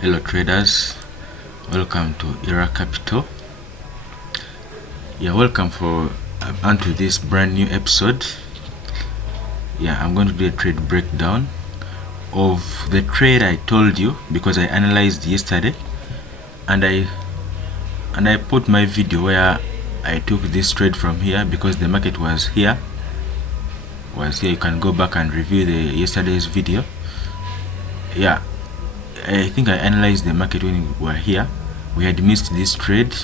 Hello traders, welcome to E-RAH Capital. Welcome for onto this brand new episode. I'm going to do a trade breakdown of the trade I told you, because I analyzed yesterday, and I put my video where I took this trade from here because the market was here. You can go back and review the yesterday's video. I think I analyzed the market when we were here. We had missed this trade.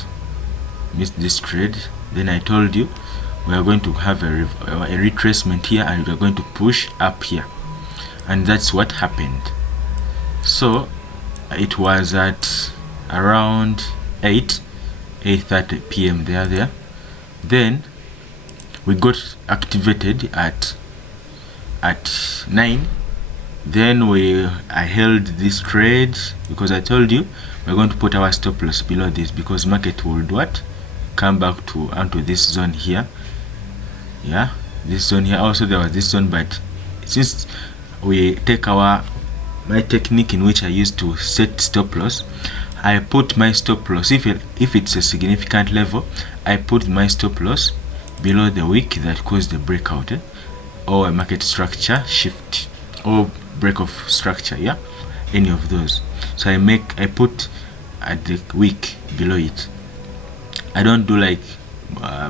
Then I told you we are going to have a retracement here, and we are going to push up here, and that's what happened. So it was at around 8:30 p.m. there. Then we got activated at 9. Then I held this trade because I told you we're going to put our stop loss below this, because market will do what? Come back to onto this zone here. This zone here. Also there was this zone, but since we take my technique in which I used to set stop loss, I put my stop loss, if it's a significant level, I put my stop loss below the wick that caused the breakout, or a market structure shift, or break of structure, any of those. So I put at the wick below it. I don't do like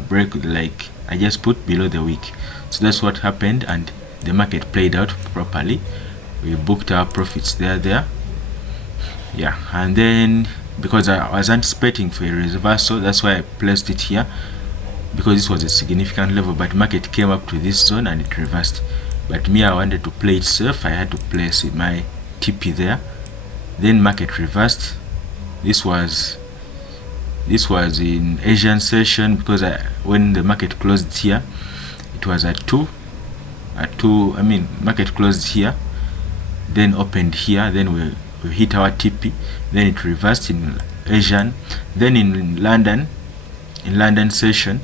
break, like I just put below the wick. So that's what happened, and the market played out properly. We booked our profits there. And then because I was anticipating for a reversal, that's why I placed it here, because this was a significant level, but market came up to this zone and it reversed. But me, I wanted to play it safe. I had to place my TP there. Then market reversed. This was in Asian session, because when the market closed here, it was at 2. Market closed here, then opened here, then we hit our TP, then it reversed in Asian. Then in London session,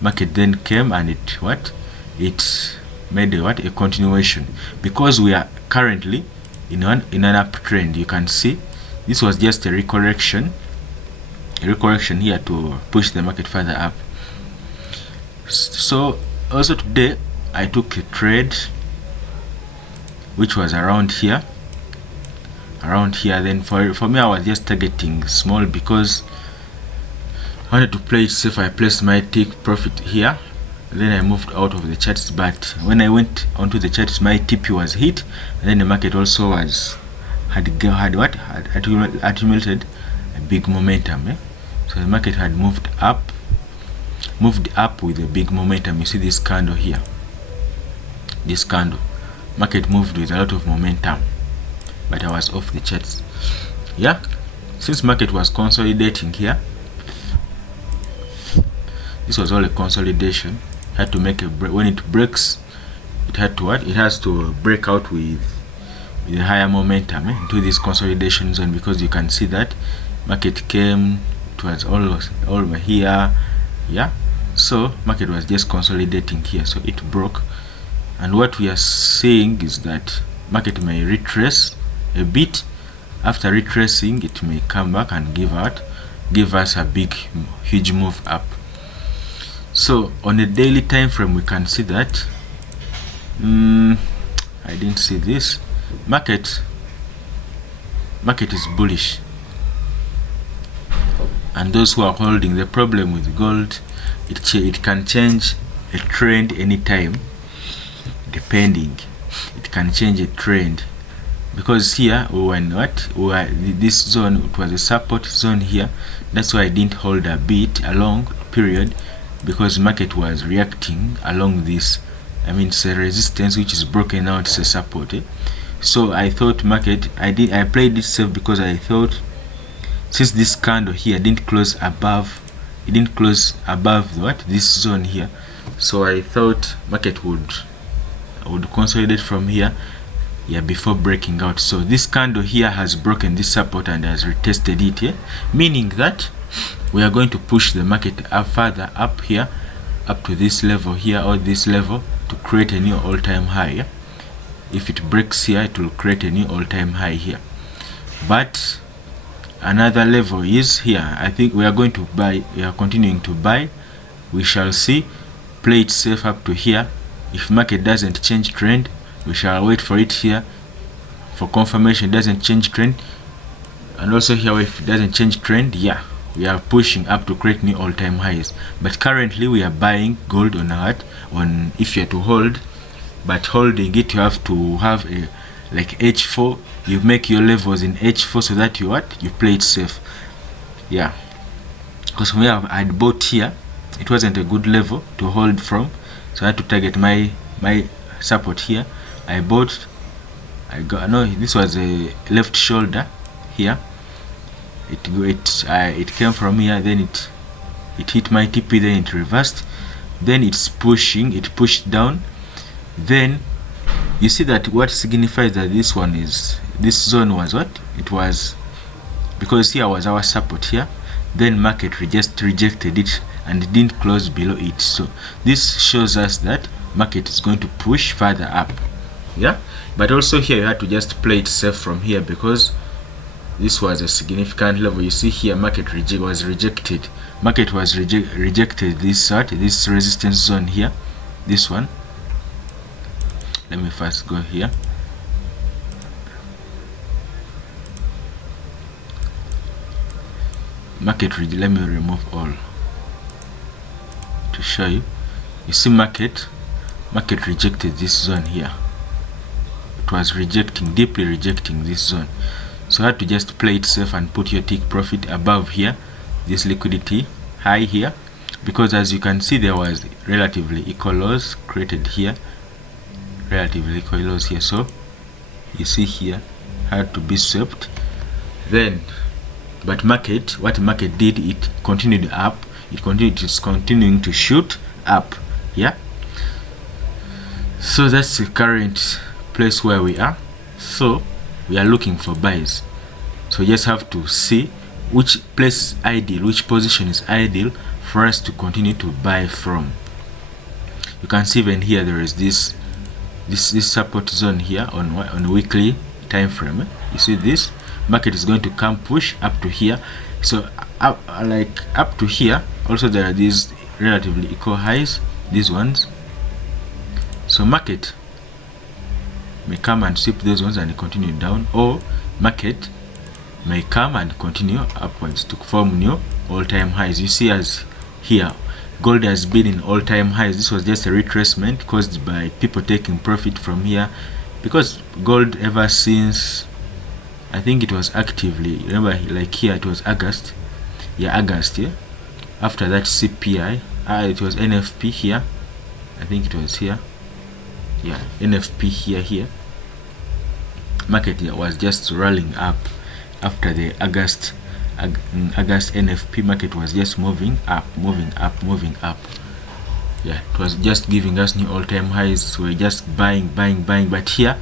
market then came and it made a continuation, because we are currently in an uptrend. You can see this was just a recorrection here to push the market further up. So also today I took a trade which was around here. Then for me, I was just targeting small because I wanted to play it safe. I placed my take profit here. Then I moved out of the charts, but when I went onto the charts, my TP was hit, and then the market also had accumulated a big momentum. So the market had moved up with a big momentum. You see this candle here, market moved with a lot of momentum, but I was off the charts. Since market was consolidating here, this was all a consolidation. Had to make a break. When it breaks, it has to break out with a higher momentum into this consolidation zone, because you can see that market came, it was almost over here. So market was just consolidating here, so it broke. And what we are seeing is that market may retrace a bit. After retracing, it may come back and give us a huge move up. So on a daily time frame, we can see that I didn't see this. Market is bullish, and those who are holding, the problem with gold, it can change a trend anytime, depending. It can change a trend, because here this zone, it was a support zone here. That's why I didn't hold a long period, because market was reacting along this. It's a resistance which is broken out, it's a support. So I thought I played it safe, because I thought since this candle here didn't close above this zone here, so I thought market would consolidate from here before breaking out. So this candle here has broken this support and has retested it, meaning that we are going to push the market further up here, up to this level here, or this level, to create a new all-time high. If it breaks here, it will create a new all-time high here. But another level is here. I think we are going to buy, we are continuing to buy. We shall see. Play it safe up to here. If market doesn't change trend, we shall wait for it here for confirmation. Doesn't change trend, and also here if it doesn't change trend, yeah, we are pushing up to create new all-time highs. But currently we are buying gold on what, on if you are to hold, but holding it you have to have a like H4. You make your levels in H4 so that you what, you play it safe. Yeah, because we have, I had bought here, it wasn't a good level to hold from, so I had to target my support here. I bought, I got, no, this was a left shoulder here. It came from here, then it hit my TP, then it reversed, then it's pushing, it pushed down. Then you see that what signifies that this one is, this zone was what, it was, because here was our support here, then market just rejected it and didn't close below it. So this shows us that market is going to push further up. Yeah, but also here you had to just play it safe from here, because this was a significant level. You see here market was rejected. Market was rejected this this resistance zone here, this one. Let me first go here. Market let me remove all to show you. You see market rejected this zone here. It was rejecting, deeply rejecting this zone. So I had to just play it safe and put your tick profit above here, this liquidity high here, because as you can see there was relatively equal lows created here, relatively equal lows here. So you see here had to be swept. Then but market, what market did, it continued up, it's continuing to shoot up. Yeah, so that's the current place where we are. So we are looking for buys, so you just have to see which place is ideal, which position is ideal for us to continue to buy from. You can see even here there is this support zone here on a weekly time frame. You see this market is going to come push up to here. So like up to here also there are these relatively equal highs, these ones. So market may come and sweep those ones and continue down, or market may come and continue upwards to form new all-time highs. You see as here gold has been in all-time highs. This was just a retracement caused by people taking profit from here, because gold ever since, I think it was actively, remember like here it was August, yeah, August, yeah, after that CPI, it was NFP here, I think it was here, yeah, NFP here, market was just rolling up. After the August NFP, market was just moving up. Yeah, it was just giving us new all-time highs. So we're just buying, but here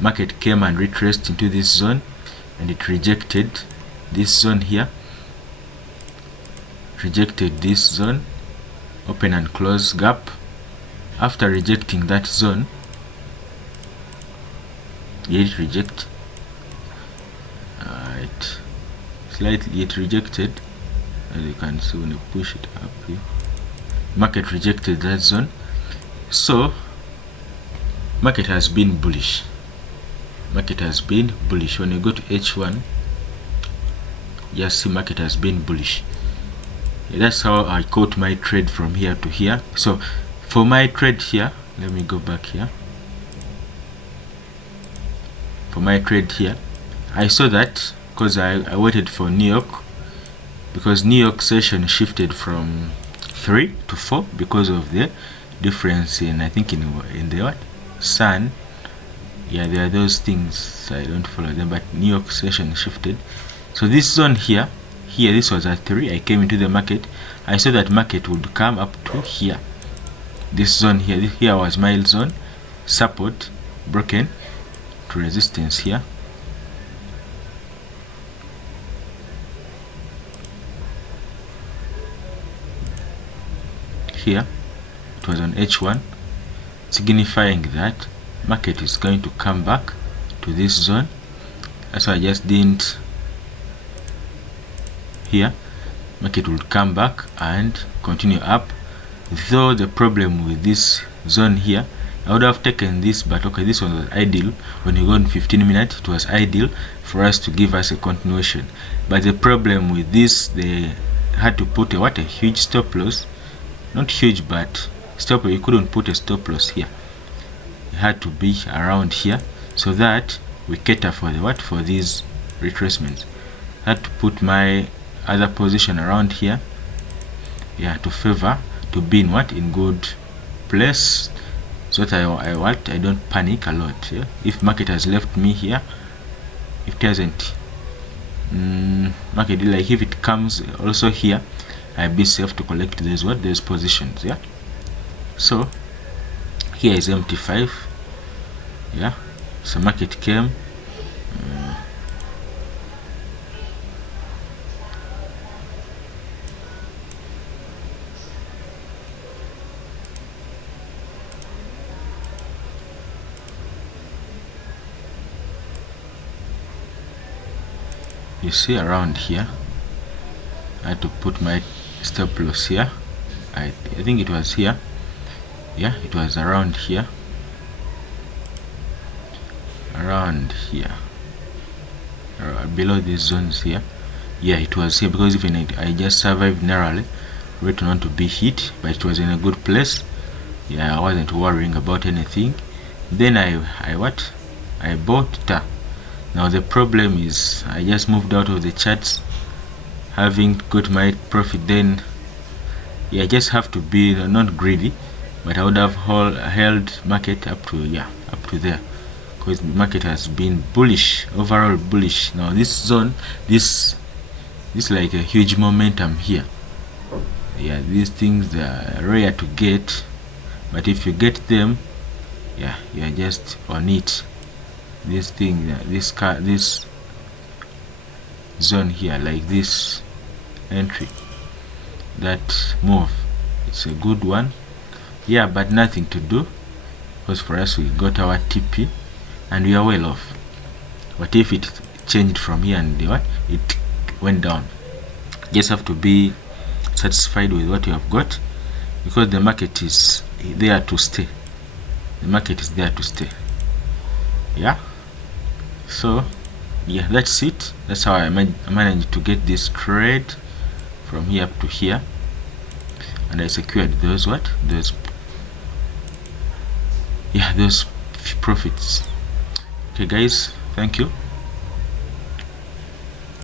market came and retraced into this zone, and it rejected this zone here, rejected this zone, open and close gap. After rejecting that zone, it reject, slightly it rejected, as you can see when you push it up here, market rejected that zone. So market has been bullish, when you go to H1, you see market has been bullish. That's how I caught my trade from here to here. So for my trade here, let me go back here. For my trade here, I saw that because I waited for New York, because New York session shifted from 3 to 4 because of the difference in, I think in the what, sun. Yeah, there are those things, I don't follow them, but New York session shifted. So this zone here, this was at 3. I came into the market, I saw that market would come up to here. This zone here was my zone, support broken to resistance here. Here it was on H1, signifying that market is going to come back to this zone. That's why I just didn't here, market will come back and continue up. Though the problem with this zone here, I would have taken this, but okay, this one was ideal. When you go in 15 minutes, it was ideal for us to give us a continuation. But the problem with this, they had to put a huge stop loss. Not huge, but stop loss. You couldn't put a stop loss here. It had to be around here, so that we cater for the for these retracements. I had to put my other position around here, to favor to be in good place, so that I don't panic a lot. If market has left me here, if it hasn't market, like if it comes also here, I'll be safe to collect those positions. So here is MT5. So market came, you see around here. I had to put my stop loss here. I think it was here. It was around here. Below these zones here. It was here, because even I just survived narrowly, right, not to be hit, but it was in a good place. I wasn't worrying about anything. Then I bought it. Now the problem is I just moved out of the charts, having got my profit. Then I just have to be not greedy, but I would have held market up to there, because the market has been bullish, overall bullish. Now this zone, this like a huge momentum here. These things are rare to get, but if you get them, you are just on it. This thing, this zone here, like this entry, that move, it's a good one. But nothing to do, because for us, we got our TP and we are well off. What if it changed from here and it went down? Just have to be satisfied with what you have got, because the market is there to stay. So that's it. That's how I managed to get this trade from here up to here, and I secured those profits. Okay guys, thank you.